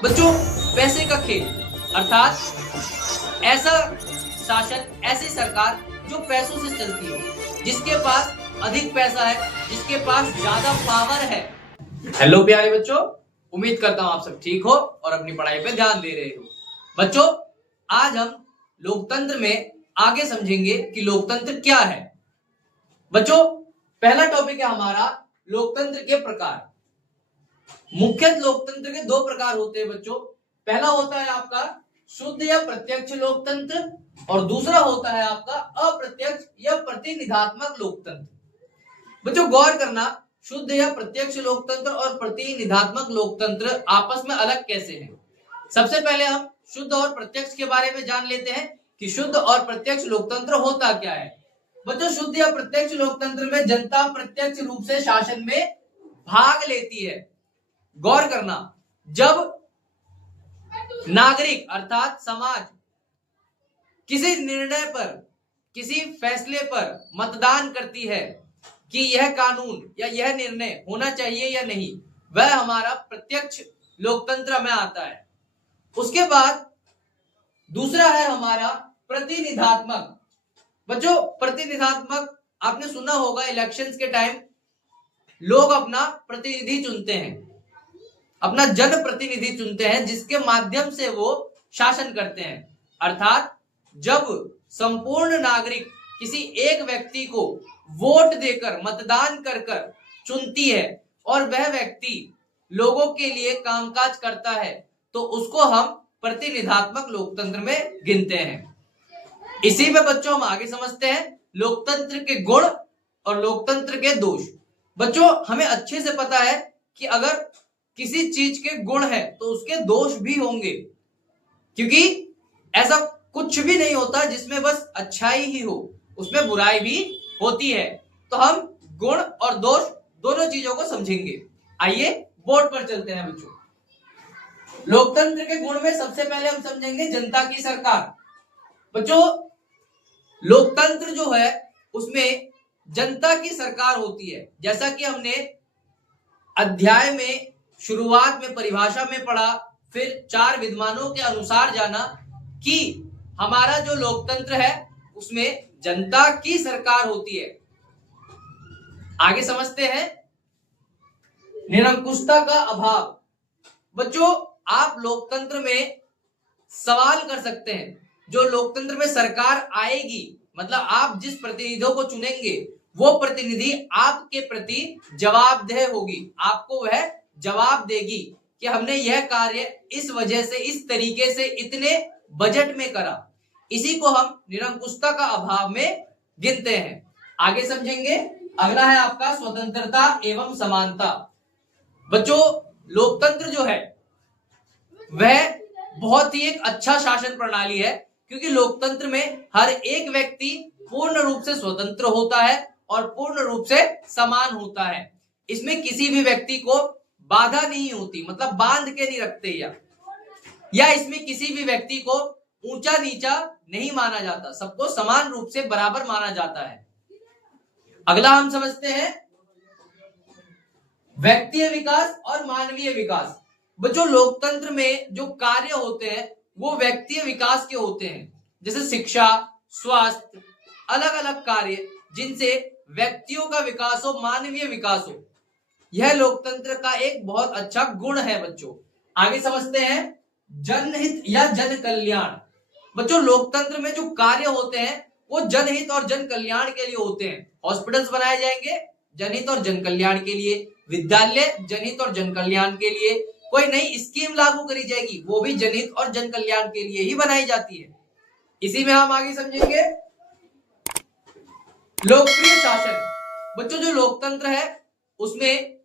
बच्चों, पैसे का खेल अर्थात ऐसा शासन, ऐसी सरकार जो पैसों से चलती हो, जिसके पास अधिक पैसा है, जिसके पास ज्यादा पावर है। हेलो प्यारे बच्चों, उम्मीद करता हूं आप सब ठीक हो और अपनी पढ़ाई पे ध्यान दे रहे हो। बच्चों, आज हम लोकतंत्र में आगे समझेंगे कि लोकतंत्र क्या है। बच्चों, पहला टॉपिक है हमारा लोकतंत्र के प्रकार। मुख्यतः लोकतंत्र के दो प्रकार होते हैं बच्चों। पहला होता है आपका शुद्ध या प्रत्यक्ष लोकतंत्र और दूसरा होता है आपका अप्रत्यक्ष या प्रतिनिधात्मक लोकतंत्र। बच्चों, गौर करना, शुद्ध या प्रत्यक्ष लोकतंत्र और प्रतिनिधात्मक लोकतंत्र आपस में अलग कैसे हैं। सबसे पहले हम शुद्ध और प्रत्यक्ष के बारे में जान लेते हैं कि शुद्ध और प्रत्यक्ष लोकतंत्र होता क्या है। बच्चों, शुद्ध या प्रत्यक्ष लोकतंत्र में जनता प्रत्यक्ष रूप से शासन में भाग लेती है। गौर करना, जब नागरिक अर्थात समाज किसी निर्णय पर, किसी फैसले पर मतदान करती है कि यह कानून या यह निर्णय होना चाहिए या नहीं, वह हमारा प्रत्यक्ष लोकतंत्र में आता है। उसके बाद दूसरा है हमारा प्रतिनिधात्मक। बच्चों, प्रतिनिधात्मक आपने सुना होगा, इलेक्शंस के टाइम लोग अपना प्रतिनिधि चुनते हैं, अपना जन प्रतिनिधि चुनते हैं, जिसके माध्यम से वो शासन करते हैं। अर्थात जब संपूर्ण नागरिक किसी एक व्यक्ति को वोट देकर, मतदान कर कर चुनती है और वह व्यक्ति लोगों के लिए कामकाज करता है, तो उसको हम प्रतिनिधात्मक लोकतंत्र में गिनते हैं। इसी में बच्चों हम आगे समझते हैं लोकतंत्र के गुण और लोकतंत्र के दोष। बच्चों, हमें अच्छे से पता है कि अगर किसी चीज के गुण है तो उसके दोष भी होंगे, क्योंकि ऐसा कुछ भी नहीं होता जिसमें बस अच्छाई ही हो, उसमें बुराई भी होती है। तो हम गुण और दोष दोनों चीजों को समझेंगे। आइए बोर्ड पर चलते हैं बच्चों। लोकतंत्र के गुण में सबसे पहले हम समझेंगे जनता की सरकार। बच्चों, लोकतंत्र जो है उसमें जनता की सरकार होती है। जैसा कि हमने अध्याय में शुरुआत में परिभाषा में पढ़ा, फिर 4 विद्वानों के अनुसार जाना कि हमारा जो लोकतंत्र है उसमें जनता की सरकार होती है। आगे समझते हैं निरंकुशता का अभाव। बच्चों, आप लोकतंत्र में सवाल कर सकते हैं, जो लोकतंत्र में सरकार आएगी, मतलब आप जिस प्रतिनिधियों को चुनेंगे वो प्रतिनिधि आपके प्रति जवाबदेह होगी, आपको वह जवाब देगी कि हमने यह कार्य इस वजह से, इस तरीके से, इतने बजट में करा। इसी को हम निरंकुशता का अभाव में गिनते हैं। आगे समझेंगे। अगला है आपका स्वतंत्रता एवं समानता। बच्चों, लोकतंत्र जो है वह बहुत ही एक अच्छा शासन प्रणाली है, क्योंकि लोकतंत्र में हर एक व्यक्ति पूर्ण रूप से स्वतंत्र होता है और पूर्ण रूप से समान होता है। इसमें किसी भी व्यक्ति को बाधा नहीं होती, मतलब बांध के नहीं रखते, या इसमें किसी भी व्यक्ति को ऊंचा नीचा नहीं माना जाता, सबको समान रूप से बराबर माना जाता है। अगला हम समझते हैं व्यक्तिगत विकास और मानवीय विकास। बच्चों, लोकतंत्र में जो कार्य होते हैं वो व्यक्तिगत विकास के होते हैं, जैसे शिक्षा, स्वास्थ्य, अलग अलग कार्य जिनसे व्यक्तियों का विकास हो, मानवीय विकास हो। यह लोकतंत्र का एक बहुत अच्छा गुण है बच्चों। आगे समझते हैं जनहित या जन कल्याण। बच्चों, लोकतंत्र में जो कार्य होते हैं वो जनहित और जन कल्याण के लिए होते हैं। हॉस्पिटल्स बनाए जाएंगे जनहित और जन कल्याण के लिए, विद्यालय जनहित और जन कल्याण के लिए, कोई नई स्कीम लागू करी जाएगी वो भी जनहित और जन कल्याण के लिए ही बनाई जाती है। इसी में हम आगे समझेंगे लोकप्रिय शासन। बच्चों, जो लोकतंत्र है उसमें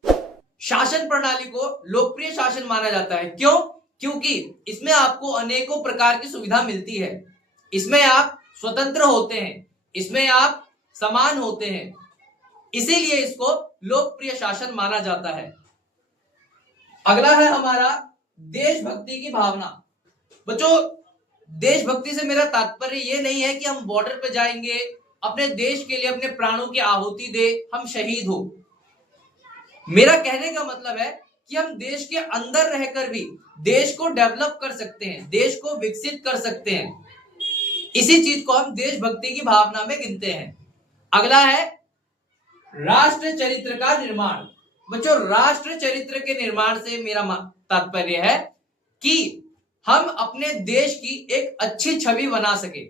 शासन प्रणाली को लोकप्रिय शासन माना जाता है। क्यों? क्योंकि इसमें आपको अनेकों प्रकार की सुविधा मिलती है, इसमें आप स्वतंत्र होते हैं, इसमें आप समान होते हैं, इसीलिए इसको लोकप्रिय शासन माना जाता है। अगला है हमारा देशभक्ति की भावना। बच्चों, देशभक्ति से मेरा तात्पर्य ये नहीं है कि हम बॉर्डर पे जाएंगे, अपने देश के लिए अपने प्राणों की आहुति दे, हम शहीद हो। मेरा कहने का मतलब है कि हम देश के अंदर रहकर भी देश को डेवलप कर सकते हैं, देश को विकसित कर सकते हैं। इसी चीज को हम देशभक्ति की भावना में गिनते हैं। अगला है राष्ट्र चरित्र का निर्माण। बच्चों, राष्ट्र चरित्र के निर्माण से मेरा तात्पर्य है कि हम अपने देश की एक अच्छी छवि बना सके,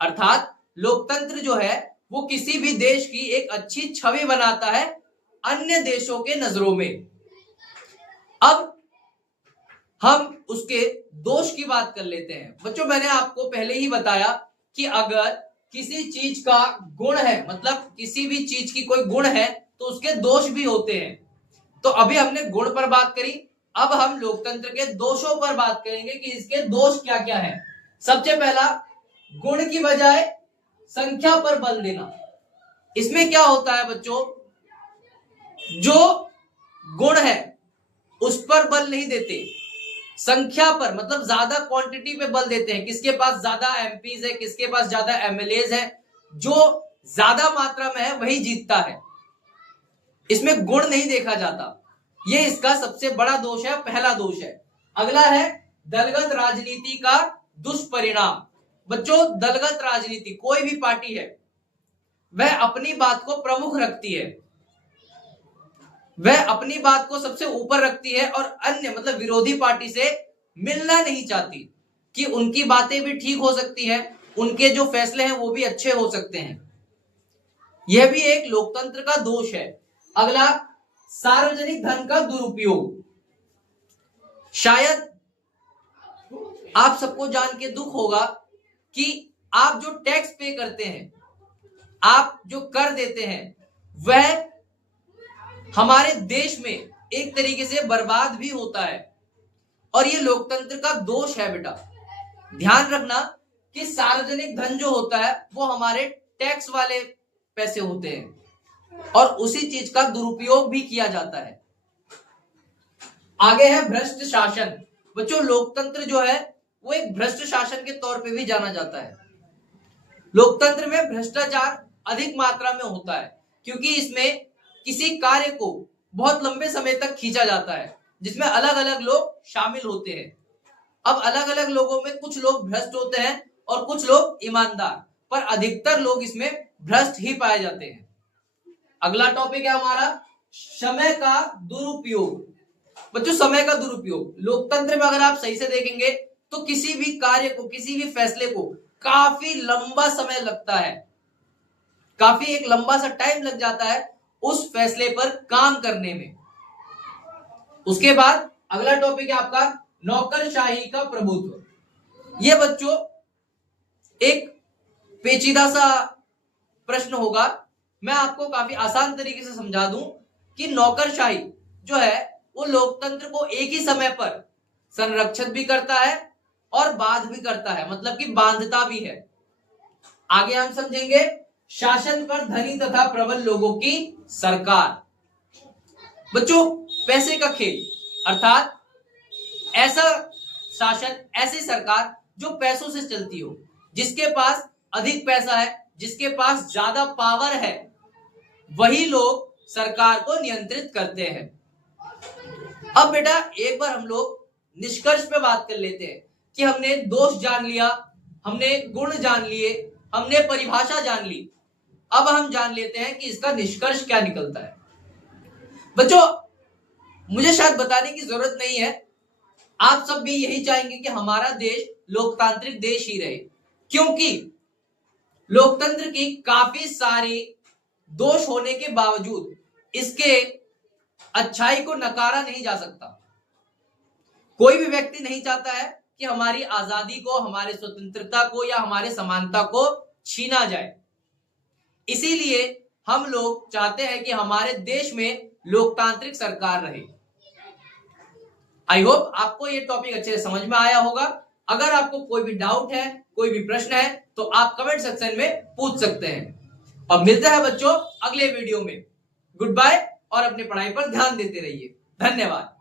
अर्थात लोकतंत्र जो है वो किसी भी देश की एक अच्छी छवि बनाता है अन्य देशों के नजरों में। अब हम उसके दोष की बात कर लेते हैं। बच्चों, मैंने आपको पहले ही बताया कि अगर किसी चीज का गुण है, मतलब किसी भी चीज की कोई गुण है तो उसके दोष भी होते हैं। तो अभी हमने गुण पर बात करी, अब हम लोकतंत्र के दोषों पर बात करेंगे कि इसके दोष क्या क्या है। सबसे पहला, गुण की बजाय संख्या पर बल देना। इसमें क्या होता है बच्चों, जो गुण है उस पर बल नहीं देते, संख्या पर, मतलब ज्यादा क्वांटिटी पे बल देते हैं। किसके पास ज्यादा एमपीज है, किसके पास ज्यादा एमएलएज है, जो ज्यादा मात्रा में है वही जीतता है। इसमें गुण नहीं देखा जाता। ये इसका सबसे बड़ा दोष है, पहला दोष है। अगला है दलगत राजनीति का दुष्परिणाम। बच्चों, दलगत राजनीति, कोई भी पार्टी है वह अपनी बात को प्रमुख रखती है, वह अपनी बात को सबसे ऊपर रखती है और अन्य मतलब विरोधी पार्टी से मिलना नहीं चाहती कि उनकी बातें भी ठीक हो सकती हैं, उनके जो फैसले हैं वो भी अच्छे हो सकते हैं। यह भी एक लोकतंत्र का दोष है। अगला, सार्वजनिक धन का दुरुपयोग। शायद आप सबको जान के दुख होगा कि आप जो टैक्स पे करते हैं, आप जो कर देते हैं, वह हमारे देश में एक तरीके से बर्बाद भी होता है और ये लोकतंत्र का दोष है। बेटा, ध्यान रखना कि सार्वजनिक धन जो होता है वो हमारे टैक्स वाले पैसे होते हैं और उसी चीज का दुरुपयोग भी किया जाता है। आगे है भ्रष्ट शासन। बच्चों, लोकतंत्र जो है वो एक भ्रष्ट शासन के तौर पे भी जाना जाता है। लोकतंत्र में भ्रष्टाचार अधिक मात्रा में होता है क्योंकि इसमें किसी कार्य को बहुत लंबे समय तक खींचा जाता है जिसमें अलग अलग लोग शामिल होते हैं। अब अलग अलग लोगों में कुछ लोग भ्रष्ट होते हैं और कुछ लोग ईमानदार, पर अधिकतर लोग इसमें भ्रष्ट ही पाए जाते हैं। अगला टॉपिक है हमारा समय का दुरुपयोग। बच्चों, समय का दुरुपयोग लोकतंत्र में अगर आप सही से देखेंगे तो किसी भी कार्य को, किसी भी फैसले को काफी लंबा समय लगता है, काफी एक लंबा सा टाइम लग जाता है उस फैसले पर काम करने में। उसके बाद अगला टॉपिक है आपका नौकरशाही का प्रभुत्व। यह बच्चों एक पेचीदा सा प्रश्न होगा, मैं आपको काफी आसान तरीके से समझा दूं कि नौकरशाही जो है वो लोकतंत्र को एक ही समय पर संरक्षित भी करता है और बाध भी करता है, मतलब कि बांधता भी है। आगे हम समझेंगे शासन पर धनी तथा प्रबल लोगों की सरकार। बच्चों, पैसे का खेल, अर्थात ऐसा शासन, ऐसी सरकार जो पैसों से चलती हो, जिसके पास अधिक पैसा है, जिसके पास ज्यादा पावर है, वही लोग सरकार को नियंत्रित करते हैं। अब बेटा एक बार हम लोग निष्कर्ष पे बात कर लेते हैं कि हमने दोष जान लिया, हमने गुण जान लिए, हमने परिभाषा जान ली। अब हम जान लेते हैं कि इसका निष्कर्ष क्या निकलता है। बच्चों, मुझे शायद बताने की जरूरत नहीं है, आप सब भी यही चाहेंगे कि हमारा देश लोकतांत्रिक देश ही रहे, क्योंकि लोकतंत्र की काफी सारी दोष होने के बावजूद इसके अच्छाई को नकारा नहीं जा सकता। कोई भी व्यक्ति नहीं चाहता है कि हमारी आजादी को, हमारी स्वतंत्रता को या हमारे समानता को छीना जाए। इसीलिए हम लोग चाहते हैं कि हमारे देश में लोकतांत्रिक सरकार रहे। आई होप आपको ये टॉपिक अच्छे से समझ में आया होगा। अगर आपको कोई भी डाउट है, कोई भी प्रश्न है, तो आप कमेंट सेक्शन में पूछ सकते हैं। और मिलता है बच्चों अगले वीडियो में। गुड बाय और अपनी पढ़ाई पर ध्यान देते रहिए। धन्यवाद।